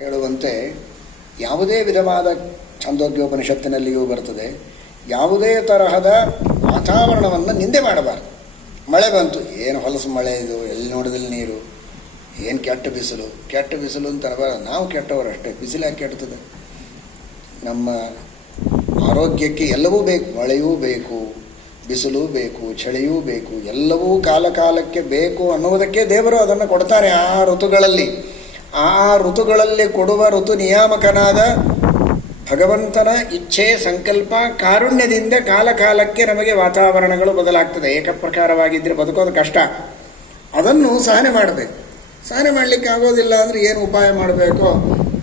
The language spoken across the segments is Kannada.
ಹೇಳುವಂತೆ ಯಾವುದೇ ವಿಧವಾದ ಛಾಂದೋಗ್ಯೋಪನಿಷತ್ತಿನಲ್ಲಿಯೂ ಬರ್ತದೆ. ಯಾವುದೇ ತರಹದ ವಾತಾವರಣವನ್ನು ನಿಂದೆ ಮಾಡಬಾರ್ದು. ಮಳೆ ಬಂತು, ಏನು ಹೊಲಸು ಮಳೆ ಇದು, ಎಲ್ಲಿ ನೋಡಿದಲ್ಲಿ ನೀರು, ಏನು ಕೆಟ್ಟ ಬಿಸಿಲು ಅಂತ ಅನ್ನಬಾರ್ದು. ನಾವು ಕೆಟ್ಟವರಷ್ಟೇ, ಬಿಸಿಲಾಗಿ ಕೆಡ್ತದೆ. ನಮ್ಮ ಆರೋಗ್ಯಕ್ಕೆ ಎಲ್ಲವೂ ಬೇಕು, ಮಳೆಯೂ ಬೇಕು, ಬಿಸಿಲು ಬೇಕು, ಚಳಿಯೂ ಬೇಕು, ಎಲ್ಲವೂ ಕಾಲಕ್ಕೆ ಬೇಕು ಅನ್ನುವುದಕ್ಕೆ ದೇವರು ಅದನ್ನು ಕೊಡ್ತಾರೆ. ಆ ಋತುಗಳಲ್ಲಿ ಕೊಡುವ ಋತು ನಿಯಾಮಕನಾದ ಭಗವಂತನ ಇಚ್ಛೆ, ಸಂಕಲ್ಪ, ಕಾರುಣ್ಯದಿಂದ ಕಾಲಕ್ಕೆ ನಮಗೆ ವಾತಾವರಣಗಳು ಬದಲಾಗ್ತದೆ. ಏಕಪ್ರಕಾರವಾಗಿದ್ದರೆ ಬದುಕೋದು ಕಷ್ಟ. ಅದನ್ನು ಸಹನೆ ಮಾಡಬೇಕು. ಸಹನೆ ಮಾಡಲಿಕ್ಕೆ ಆಗೋದಿಲ್ಲ ಅಂದರೆ ಏನು ಉಪಾಯ ಮಾಡಬೇಕೋ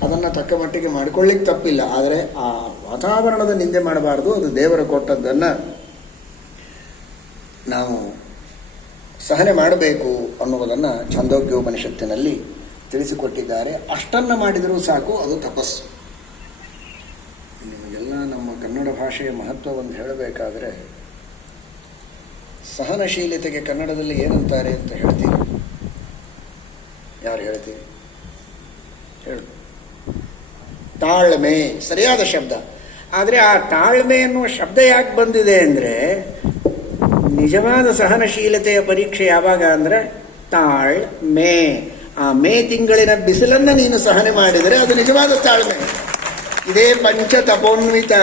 ಅದನ್ನು ತಕ್ಕ ಮಟ್ಟಿಗೆ ಮಾಡಿಕೊಳ್ಳಿಕ್ಕೆ ತಪ್ಪಿಲ್ಲ. ಆದರೆ ಆ ವಾತಾವರಣದ ನಿಂದೆ ಮಾಡಬಾರ್ದು. ಅದು ದೇವರು ಕೊಟ್ಟದ್ದನ್ನು ನಾವು ಸಹನೆ ಮಾಡಬೇಕು ಅನ್ನುವುದನ್ನು ಛಾಂದೋಗ್ಯೋಪನಿಷತ್ತಿನಲ್ಲಿ ತಿಳಿಸಿಕೊಟ್ಟಿದ್ದಾರೆ. ಅಷ್ಟನ್ನು ಮಾಡಿದರೂ ಸಾಕು, ಅದು ತಪಸ್ಸು. ನಿಮಗೆಲ್ಲ ನಮ್ಮ ಕನ್ನಡ ಭಾಷೆಯ ಮಹತ್ವವನ್ನು ಹೇಳಬೇಕಾದರೆ, ಸಹನಶೀಲತೆಗೆ ಕನ್ನಡದಲ್ಲಿ ಏನಂತಾರೆ ಅಂತ ಹೇಳ್ತೀರಿ? ಯಾರು ಹೇಳ್ತೀರಿ? ಹೇಳು. ತಾಳ್ಮೆ ಸರಿಯಾದ ಶಬ್ದ. ಆದರೆ ಆ ತಾಳ್ಮೆ ಎನ್ನುವ ಶಬ್ದ ಯಾಕೆ ಬಂದಿದೆ ಅಂದರೆ, ನಿಜವಾದ ಸಹನಶೀಲತೆಯ ಪರೀಕ್ಷೆ ಯಾವಾಗ ಅಂದರೆ ತಾಳ್ಮೆ. ಆ ಮೇ ತಿಂಗಳಿನ ಬಿಸಿಲನ್ನು ನೀನು ಸಹನೆ ಮಾಡಿದರೆ ಅದು ನಿಜವಾದ ತಾಳ್ಮೆ. ಇದೇ ಪಂಚತಪೋನ್ವಿತ.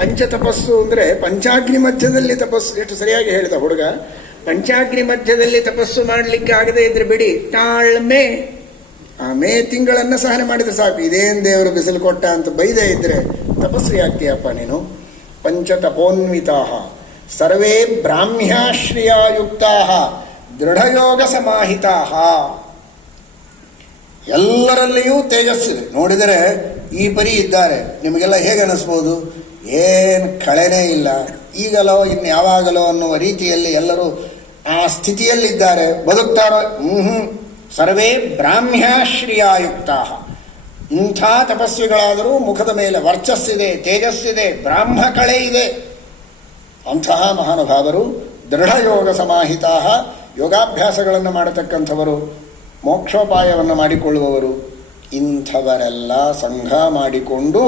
ಪಂಚತಪಸ್ಸು ಅಂದರೆ ಪಂಚಾಗ್ನಿ ಮಧ್ಯದಲ್ಲಿ ತಪಸ್ಸು. ಎಷ್ಟು ಸರಿಯಾಗಿ ಹೇಳಿದ ಹುಡುಗ. ಪಂಚಾಗ್ನಿ ಮಧ್ಯದಲ್ಲಿ ತಪಸ್ಸು ಮಾಡಲಿಕ್ಕೆ ಆಗದೆ ಇದ್ರೆ ಬಿಡಿ, ತಾಳ್ಮೆ. ಆ ಮೇ ತಿಂಗಳನ್ನು ಸಹನೆ ಮಾಡಿದ್ರೆ ಸಾಕು. ಇದೇನು ದೇವರು ಬಿಸಿಲು ಕೊಟ್ಟ ಅಂತ ಬೈದೇ ಇದ್ರೆ ತಪಸ್ಸು ಆಗ್ತೀಯಪ್ಪ ನೀನು. ಪಂಚತಪೋನ್ವಿತಾ ಸರ್ವೇ ಬ್ರಾಹ್ಮ್ಯಾಶ್ರಿಯಾಯುಕ್ತಾ ದೃಢಯೋಗ ಸಮಾಹಿತಾ. ಎಲ್ಲರಲ್ಲಿಯೂ ತೇಜಸ್ಸಿದೆ. ನೋಡಿದರೆ ಈ ಪರಿ ಇದ್ದಾರೆ. ನಿಮಗೆಲ್ಲ ಹೇಗೆ ಅನಿಸ್ಬೋದು? ಏನು ಕಳೆನೇ ಇಲ್ಲ, ಈಗಲೋ ಇನ್ಯಾವಾಗಲೋ ಅನ್ನುವ ರೀತಿಯಲ್ಲಿ ಎಲ್ಲರೂ ಆ ಸ್ಥಿತಿಯಲ್ಲಿದ್ದಾರೆ, ಬದುಕ್ತಾರೋ? ಸರ್ವೇ ಬ್ರಾಹ್ಮ್ಯಾಶ್ರಿಯಾಯುಕ್ತಾ. ಇಂಥ ತಪಸ್ವಿಗಳಾದರೂ ಮುಖದ ಮೇಲೆ ವರ್ಚಸ್ಸಿದೆ, ತೇಜಸ್ಸಿದೆ, ಬ್ರಾಹ್ಮ ಕಳೆ ಇದೆ. ಅಂತಹ ಮಹಾನುಭಾವರು ದೃಢಯೋಗ ಸಮಾಹಿತಾ, ಯೋಗಾಭ್ಯಾಸಗಳನ್ನು ಮಾಡತಕ್ಕಂಥವರು, ಮೋಕ್ಷೋಪಾಯವನ್ನು ಮಾಡಿಕೊಳ್ಳುವವರು. ಇಂಥವರೆಲ್ಲ ಸಂಘ ಮಾಡಿಕೊಂಡು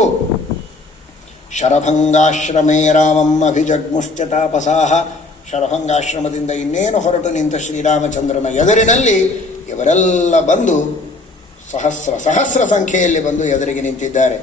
ಶರಭಂಗಾಶ್ರಮೇ ರಾಮಂ ಅಭಿಜಗ್ಮುಶ್ಚ ತಾಪಸಾಹ. ಶರಭಂಗಾಶ್ರಮದಿಂದ ಇನ್ನೇನು ಹೊರಟು ನಿಂತ ಶ್ರೀರಾಮಚಂದ್ರನ ಎದುರಿನಲ್ಲಿ ಇವರೆಲ್ಲ ಬಂದು ಸಹಸ್ರ ಸಂಖ್ಯೆಯಲ್ಲಿ ಬಂದು ಎದುರಿಗೆ ನಿಂತಿದ್ದಾರೆ.